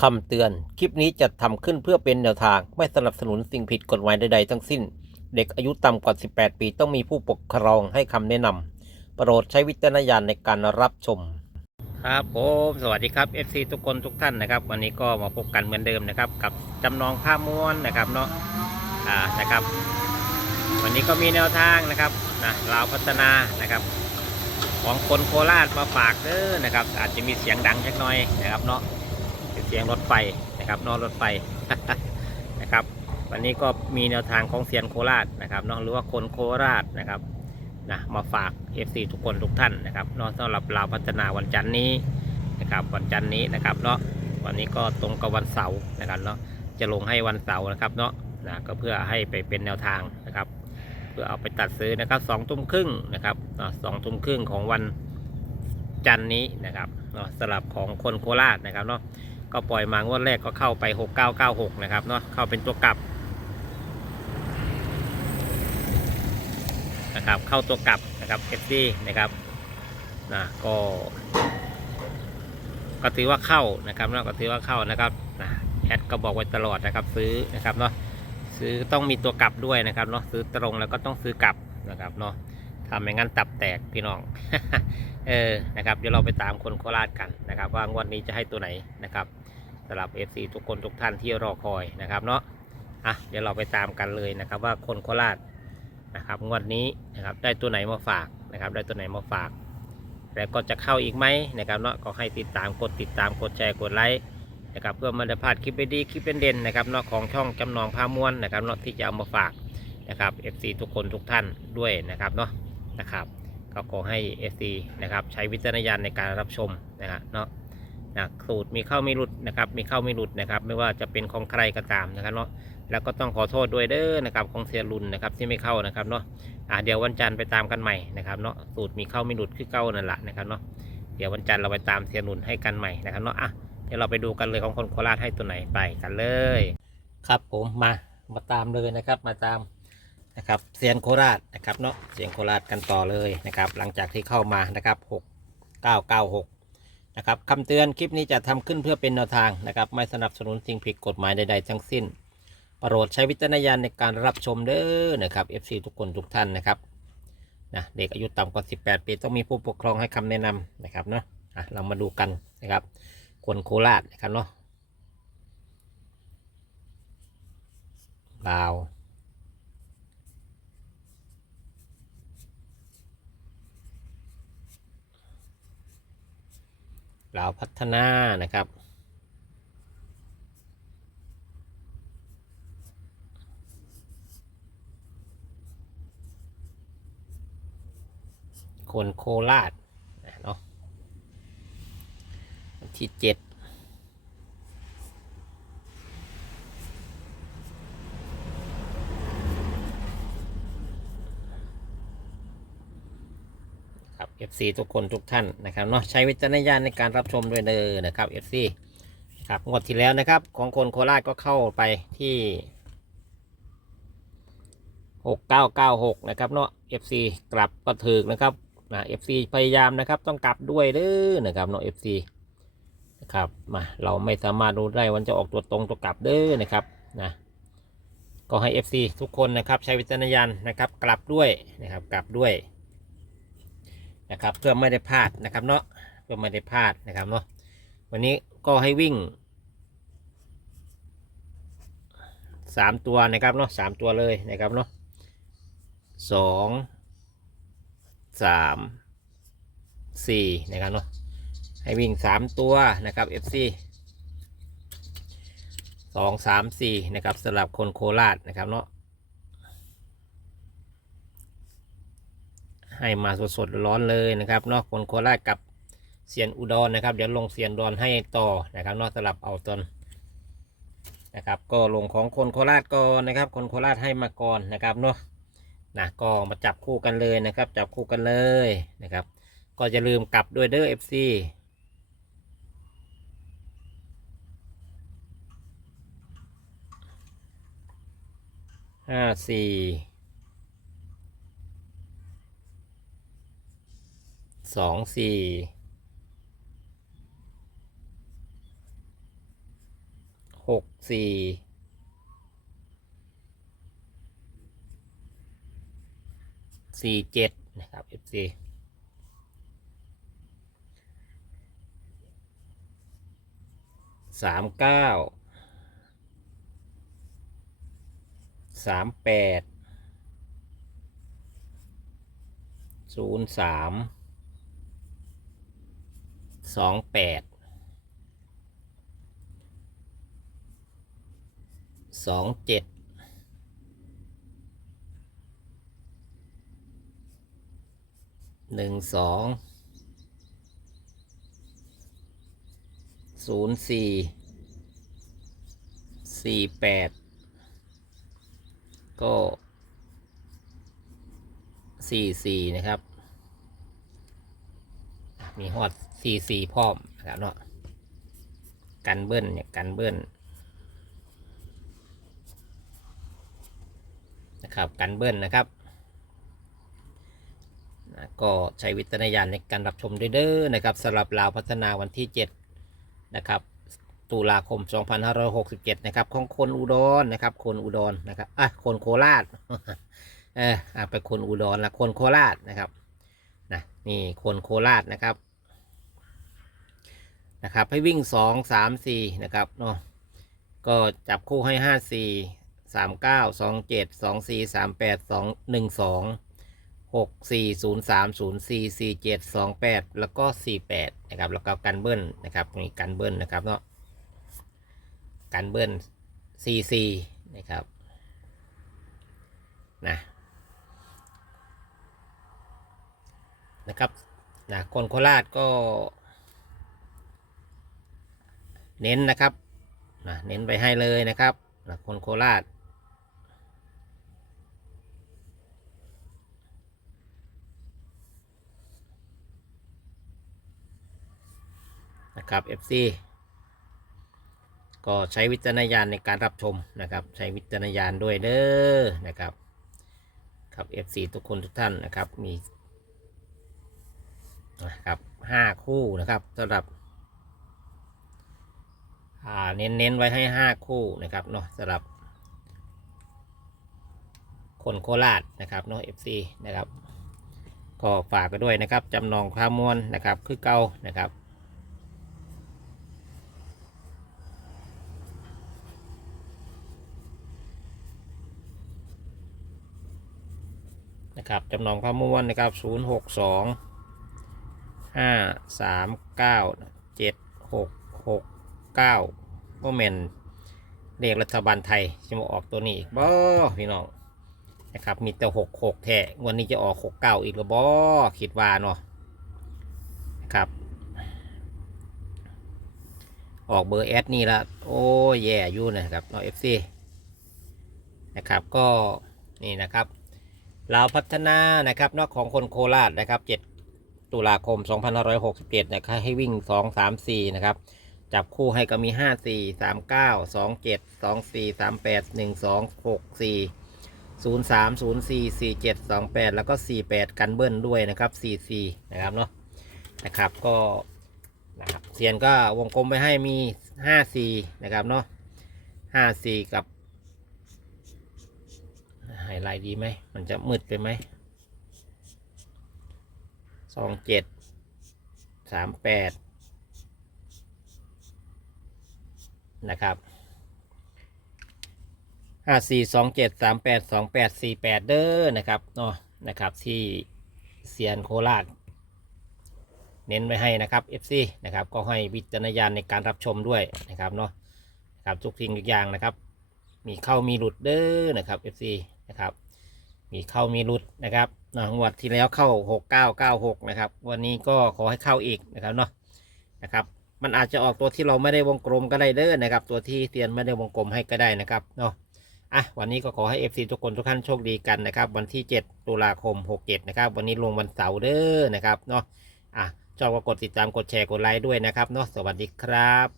คำเตือน คลิปนี้จะทำขึ้นเพื่อเป็นแนวทาง ไม่สนับสนุนสิ่งผิดกฎหมายใดๆทั้งสิ้น เด็กอายุต่ำกว่า 18 ปีต้องมีผู้ปกครองให้คำแนะนำโปรดใช้วิจารณญาณในการรับชม ครับผมสวัสดีครับ FC ทุกคนทุกท่านนะครับ วันนี้ก็มาพบกันเหมือนเดิมนะครับ กับจำนองผ้าม้วนนะครับเนาะอ่านะครับ วันนี้ก็มีแนวทางนะครับนะลาวพัฒนานะครับ ของคนโคราชมาฝากเด้อนะครับ อาจจะมีเสียงดังเล็กน้อยนะครับเนาะ เสียงรถไฟนะครับนอะรถไฟนะครับ วันนี้ก็มีแนวทางของเซียนโคราชนะครับเนาะหรือว่าคนโคราชนะครับนะมาฝาก FC ทุกคนทุกท่านนะครับเนาะสำหรับลาวพัฒนาวันจันทร์นี้นะครับวันจันทร์นี้นะครับเนาะวันนี้ก็ตรงกับวันเสาร์นะครับเนาะจะลงให้วันเสาร์นะครับเนาะนะก็เพื่อให้ไปเป็นแนวทางนะครับ เพื่อเอาไปตัดซื้อนะครับสองทุ่มครึ่งนะครับสองทุ่มครึ่งของวันจันทร์นี้นะครับเนาะสลับของคนโคราชนะครับเนาะ ก็ปล่อยมางวดแรกก็เข้าไป 6996 นะครับเนาะเข้าเป็นตัวกลับนะครับเข้าตัวกลับนะครับเอฟซีนะครับนะก็ก็ถือว่าเข้านะครับเนาะก็ถือว่าเข้านะครับนะแอดก็บอกไว้ตลอดนะครับซื้อนะครับเนาะซื้อต้องมีตัวกลับด้วยนะครับเนาะซื้อตรงแล้วก็ต้องซื้อกลับนะครับเนาะ ทำไม่งั้นตับแตกพี่น้อง เออ นะครับ เดี๋ยวเราไปตามคนโคราชกันนะครับ ว่างวดนี้จะให้ตัวไหนนะครับสำหรับ FC ทุกคนทุกท่านที่รอคอยนะครับเนาะ อะ เดี๋ยวเราไปตามกันเลยนะครับว่าคนโคราชนะครับงวดนี้นะครับได้ตัวไหนมาฝากนะครับ ได้ตัวไหนมาฝาก แล้วก็จะเข้าอีกไหมนะครับเนาะ ก็ให้ติดตามกดติดตามกดแชร์กดไลค์นะครับเพื่อมันจะพลาดคลิปดีๆคลิปเด่นๆนะครับเนอกของช่องจำนองพาม้วนนะครับเนอกที่จะเอามาฝากนะครับ FC ทุกคนทุกท่านด้วยนะครับเนาะ นะครับ ก็ขอให้ FC นะครับใช้วิจารณญาณในการรับชมนะครับเนาะนะสูตรมีเข้ามีหลุดนะครับมีเข้ามีหลุดนะครับ ไม่ว่าจะเป็นของใครก็ตามนะครับเนาะแล้วก็ต้องขอโทษด้วยเด้อนะครับของเสียรุนนะครับที่ไม่เข้านะครับเนาะอะเดี๋ยววันจันทร์ไปตามกันใหม่นะครับเนาะสูตรมีเข้ามีหลุดคือเก้านั่นแหละนะครับเนาะเดี๋ยววันจันทร์เราไปตามเสียรุนให้กันใหม่นะครับเนาะอะเดี๋ยวเราไปดูกันเลยของคนโคราชให้ตัวไหนไปกันเลย ครับผมมามาตามเลยนะครับมาตาม นะครับเซียนโคราชนะครับเนาะเซียนโคราชกันต่อเลยนะครับหลังจากที่เข้ามานะครับหกเก้าเก้าหกนะครับคำเตือนคลิปนี้จะทำขึ้นเพื่อเป็นแนวทางนะครับไม่สนับสนุนสิ่งผิดกฎหมายใดๆทั้งสิ้นโปรดใช้วิจารณญาณในการรับชมเด้อนะครับ FC ทุกคนทุกท่านนะครับนะเด็กอายุต่ำกว่า 18 ปีต้องมีผู้ปกครองให้คำแนะนำนะครับเนาะอะเรามาดูกันนะครับคนโคราชนะครับเนาะลาว ลาวพัฒนานะครับ คนโคราชนะเนาะที่เจ็ด FC ทุกคนทุกท่านนะครับเนาะใช้วิจารณญาณในการรับชมด้วยเด้อนะครับ FC ครับงวดที่แล้วนะครับ ของคนโคราชก็เข้าไปที่ 6996 นะครับเนาะ FC กลับก็ถึกนะครับนะ FC พยายามนะครับต้องกลับด้วยเด้อนะครับเนาะ FC นะครับมาเราไม่สามารถรู้ได้วันจะออกตัวตรงตัวกลับเด้อนะครับนะก็ให้ FC ทุกคนนะครับใช้วิจารณญาณนะครับกลับด้วยนะครับกลับด้วย นะครับเพื่อไม่ได้พลาดนะครับเนาะเพื่อไม่ได้พลาดนะครับเนาะวันนี้ก็ให้วิ่งสามตัวนะครับเนาะสามตัวเลยนะครับเนาะสองสามสี่นะครับเนาะให้วิ่งสามตัวนะครับ FC สองสามสี่นะครับสำหรับคนโคราชนะครับเนาะ ให้มาสดๆร้อนเลยนะครับเนอกคนโคราชกับเซียนอุดรนะครับ เดี๋ยวลงเซียนดอุดรให้ต่อนะครับเนอกสลับเอาตนนะครับ ก็ลงของคนโคราชก่อนนะครับ คนโคราชให้มาก่อนนะครับเนาะนะก็มาจับคู่กันเลยนะครับ จับคู่กันเลยนะครับ ก็จะลืมกลับด้วยเด้อ FC ห้าสี่ สองสี่หกสี่สี่เจ็ดนะครับ FC สามเก้าสามแปดศูนย์สาม สองแปดสองเจ็ดหนึ่งสองศูนย์สี่สี่แปดก็สี่สี่นะครับ มีฮอด สี่สี่พร้อมนะครับเนาะกันเบิ้ลเนี่ยกันเบิ้ลนะครับกันเบิ้ลนะครับนะก็ใช้วิจารณญาณในการรับชมด้วยเด้อนะครับสำหรับลาวพัฒนาวันที่ 7 นะครับ ตุลาคม 2567 นะครับ ของคนอุดรนะครับ คนอุดรนะครับอะคนโคราชเอออะไปคนอุดรละคนโคราชนะครับนะนี่คนโคราชนะครับ นะครับ ให้วิ่งสองสามสี่นะครับเนาะก็จับคู่ให้ห้าสี่สามเก้าสองเจ็ดสองสี่สามแปดสองหนึ่งสองหกสี่ศูนย์สามศูนย์สี่สี่เจ็ดสองแปดแล้วก็สี่แปดนะครับ แล้วก็กันเบิ้ลนะครับมีกันเบิ้ลนะครับเนาะกันเบิ้ลซีซีนะครับนะนะครับนะคนโคราชก็ เน้นนะครับนะเน้นไปให้เลยนะครับนะคนโคราชนะครับ FC ก็ใช้วิจารณญาณในการรับชมนะครับ ใช้วิจารณญาณด้วยเด้อนะครับ ครับ FC ทุกคนทุกท่านนะครับมีนะครับห้าคู่นะครับสำหรับ เน้นเน้นไว้ให้ห้าคู่นะครับเนาะสำหรับ คนโคราชนะครับเนาะ FC นะครับก็ฝากไปด้วยนะครับจำนองความมวลนะครับคือเก่านะครับนะครับจำนองข้อมูลนะครับศูนย์หกสองห้าสาม เก้าเจ็ดหกหกเก้าโมเมนเลขรัฐบาลไทยจะมาออกตัวนี้อีกบ่พี่น้องนะครับมีแต่หกหกแท้วันนี้จะออกหกเก้าอีกหรือบ่คิดว่าเนาะนะครับออกเบอร์แอดนี่ละโอ้แย่อยู่นะครับเนาะเอฟซีนะครับก็นี่นะครับลาวพัฒนานะครับนอกของคนโคราชนะครับ 7 ตุลาคม 2567 นะครับให้วิ่ง 2 3 4 นะครับ จับคู่ให้ก็มี 5 4 3 9 2 7 2 4 3 8 1 2 6 4 0 3 0 4 4 7 2 8 แล้วก็ 4 8 กันเบิ้ลด้วยนะครับ 4 4 นะครับเนาะนะครับก็นะครับเซียนก็วงกลมไปให้มี 5 4 นะครับเนาะ5 4 กับไฮไลท์ดีไหม มันจะมืดไปไหม 2 7 3 8 นะครับห้าสี่สองเจ็ดสามแปดสองแปดสี่แปดเด้อนะครับเนาะนะครับที่เซียนโคราชเน้นไว้ให้นะครับ FC นะครับก็ให้วิจารณญาณในการรับชมด้วยนะครับเนาะนะครับทุกทิ้งทุกอย่างนะครับ มีเข้ามีหลุดเด้อนะครับ FC นะครับมีเข้ามีหลุดนะครับนะงวดที่แล้วเข้า 6996 นะครับ วันนี้ก็ขอให้เข้าอีกนะครับเนาะนะครับ มันอาจจะออกตัวที่เราไม่ได้วงกลมก็ได้เด้อนะครับ ตัวที่เตียนไม่ได้วงกลมให้ก็ได้นะครับเนาะอะวันนี้ก็ขอให้ FC ทุกคนทุกท่านโชคดีกันนะครับ วันที่ 7 ตุลาคม 67 นะครับ วันนี้ลงวันเสาร์เด้อนะครับเนาะอะชอบก็กดติดตามกดแชร์กดไลค์ด้วยนะครับเนาะสวัสดีครับ